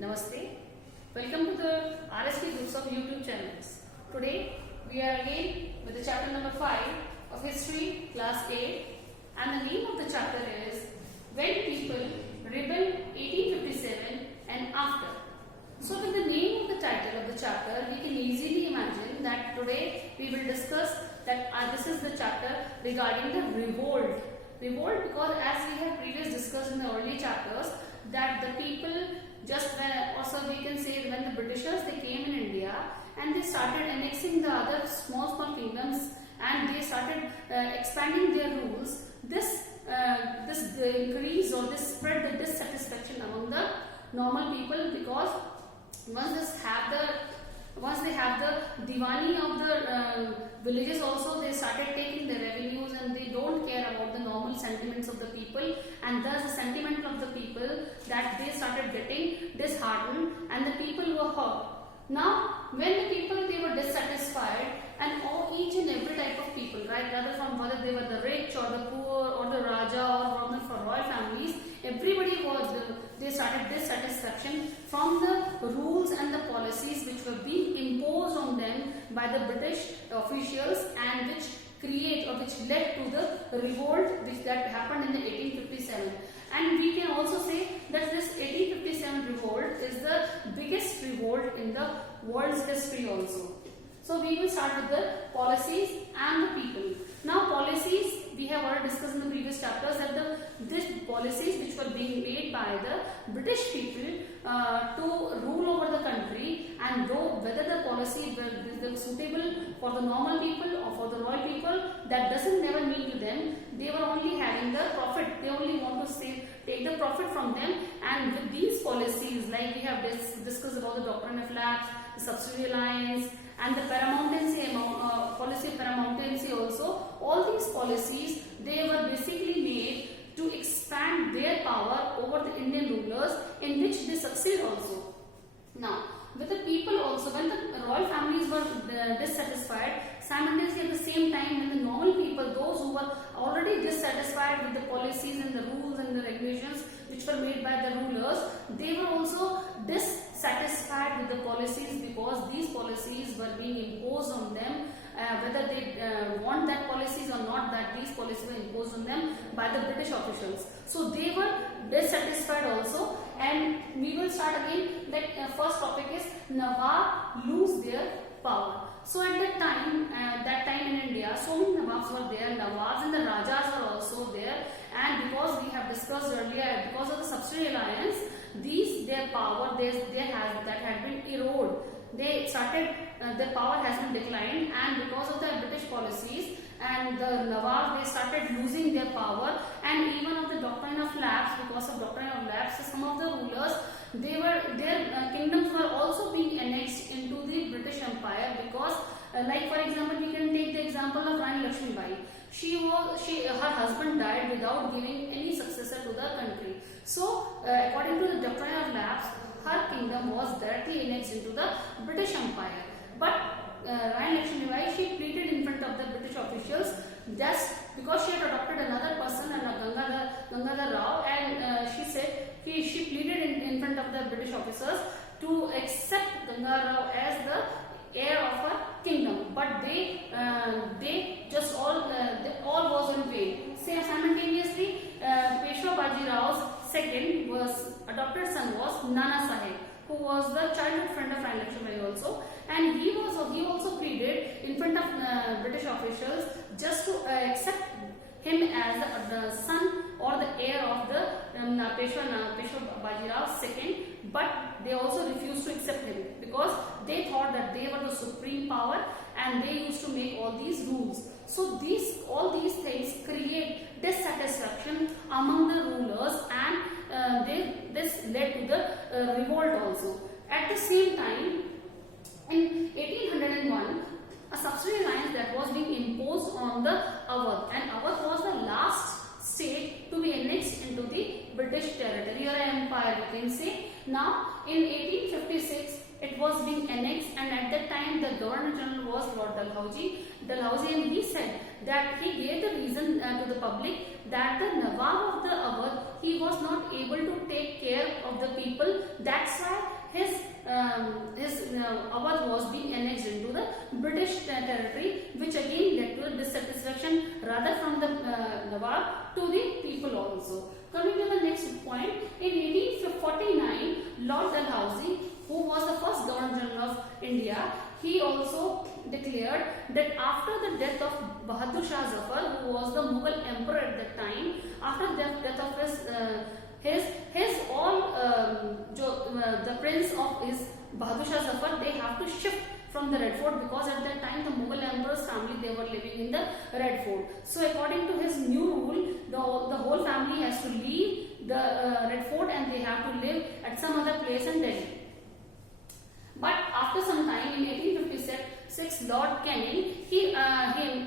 Namaste. Welcome to the RSP Groups of YouTube channels. Today we are again with the chapter number 5 of History Class 8, and the name of the chapter is When People Rebel 1857 and After. So with the name of the title of the chapter, we can easily imagine that today we will discuss that this is the chapter regarding the revolt. Revolt because as we have previously discussed in the early chapters that the people also we can say when the Britishers they came in India and they started annexing the other small kingdoms and they started expanding their rules. This increase or this spread the dissatisfaction among the normal people because once they have the Diwani of the villages also, they started taking the revenues and they don't care about the normal sentiments of the people, and thus the sentiment of the people that they started getting disheartened and the people were hurt. Now when the people they were dissatisfied and each and every type of people, right, rather from whether they were the rich or the poor or the Raja or from the royal families, everybody they started dissatisfaction from the rules and the policies which were being imposed on them by the British officials and which led to the revolt which that happened in the 1857. And we can also say that this 1857 revolt is the biggest revolt in the world's history also. So we will start with the policies and the people. Now policies, we have already discussed in the previous chapters that these policies which were being made by the British people to rule over the country, and though whether the policy is suitable for the normal people or for the royal people, that doesn't never mean to them. They were only having the profit. They only want to take the profit from them, and with these policies like we have discussed about the doctrine of lapse, the subsidiary alliance, and the paramountcy policy of paramountcy also, all these policies they were basically made to expand their power over the Indian rulers, in which they succeed also. Now with the people also, when the royal families were dissatisfied, simultaneously at the same time when the normal people, those who were already dissatisfied with the policies and the rules and the regulations which were made by the rulers, they were also dissatisfied with the policies because these policies were being imposed on them, whether they want that policies or not, that these policies were imposed on them by the British officials. So they were dissatisfied also, and we will start again. That first topic is Nawab lose their power. So at that time in India, so many Nawabs were there, Nawabs and the Rajas were also there, and because we have discussed earlier, because of the subsidiary alliance, their power that had been eroded. They started their power has been declined, and because of the British policies and the Nawab, they started losing their power, and even of the doctrine of lapse, because of doctrine of lapse, some of the rulers their kingdoms were also being annexed into the British Empire because like for example we can take the example of Rani Lakshmi Bai. Her husband died without giving any successor to the country. So according to the doctrine of lapse, her kingdom was directly annexed into the British Empire. But Rani Lakshmi Bai, she pleaded in front of the British officials just because she had adopted another person, Gangadhar Rao, and she said she pleaded in front of the British officers to accept Gangadhar Rao as the heir of her kingdom, but they just all was in vain. Simultaneously, Peshwa Baji Rao's second adopted son was Nana Sahib, who was the childhood friend of Rani Lakshmi Bai also, and he also pleaded in front of British officials just to accept him as the son or the heir of the Peshwa Baji Rao's second, but they also refused to accept him because they thought that they were the supreme power and they used to make all these rules. So all these things create dissatisfaction among the rulers, and this led to the revolt also. At the same time, in 1801, a subsidiary alliance that was being imposed on the Awadh, and Awadh was the last state to be annexed into the British territory or empire, you can say. Now in 1856 it was being annexed, and at that time the Governor General was Lord Dalhousie, and he said that he gave the reason to the public that the Nawab of the Awadh, he was not able to take care of the people, that's why Awadh was being annexed into the British territory, which again led to the dissatisfaction rather from the Nawab to the people also. Coming to the next point, in 1849, Lord Dalhousie, who was the first Governor General of India, he also declared that after the death of Bahadur Shah Zafar, who was the Mughal emperor at that time, after the death of the prince of his Bahadur Shah Zafar, they have to shift from the Red Fort, because at that time the Mughal emperor's family, they were living in the Red Fort. So according to his new rule, the whole family has to leave the Red Fort and they have to live at some other place in Delhi. But after some time, in 1856, Lord Canning, he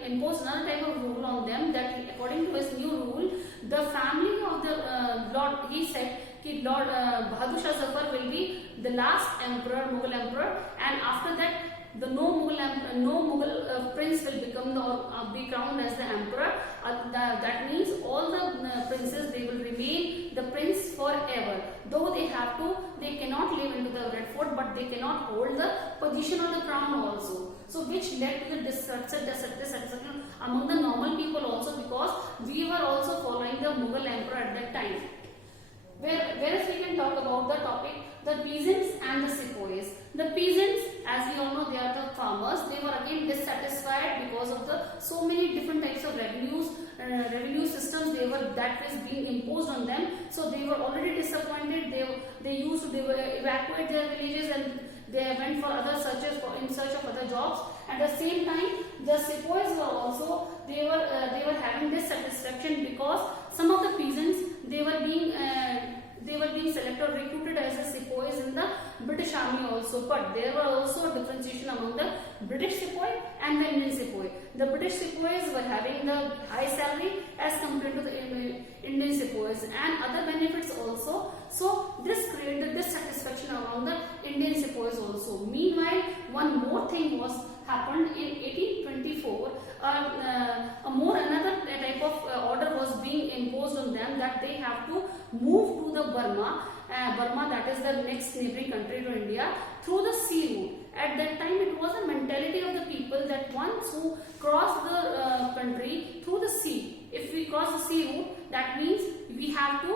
imposed another type of rule on them, that according to his new rule, the family of the Lord, he said that Lord Bahadur Shah Zafar will be the last emperor, Mughal emperor, and after that no Mughal prince will become be crowned as the emperor. That means all the princes, they will remain the prince forever. Though they cannot live into the Red Fort, but they cannot hold the position of the crown also. So which led to the dissatisfaction among the normal people also, because we were also following the Mughal emperor at that time. Whereas we can talk about the topic, the peasants and the sepoys. The peasants, as we all know, they are the farmers. They were again dissatisfied because of the so many different types of revenue systems that was being imposed on them. So they were already disappointed. They evacuate their villages and they went for other in search of other jobs. At the same time, the sepoys were also they were having dissatisfaction, because some of the peasants, they were being selected or recruited as the sepoys in the British army also. But there were also a differentiation among the British sepoy and the Indian sepoy. The British sepoys were having the high salary as compared to the Indian sepoys, and other benefits also. So this created dissatisfaction among the Indian sepoys also. Meanwhile, one more thing happened in 1824. Another type of order was being imposed on them, that they have to move to the Burma, that is the next neighboring country to India, through the sea route. At that time, it was a mentality of the people that once who cross the country through the sea, if we cross the sea route, that means we have to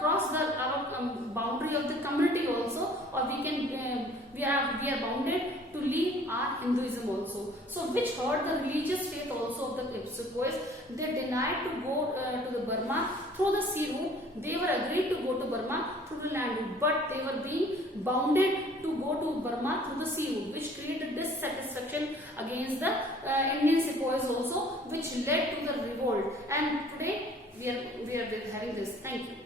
cross our boundary of the community also, or we are bounded to leave our Hinduism also. So which hurt the religious faith also of the sepoys. They denied to go to the Burma through the sea route. They were agreed to go to Burma through the land route, but they were being bounded to go to Burma through the sea route, which created dissatisfaction against the Indian sepoys also, which led to the revolt. And today we are having this. Thank you.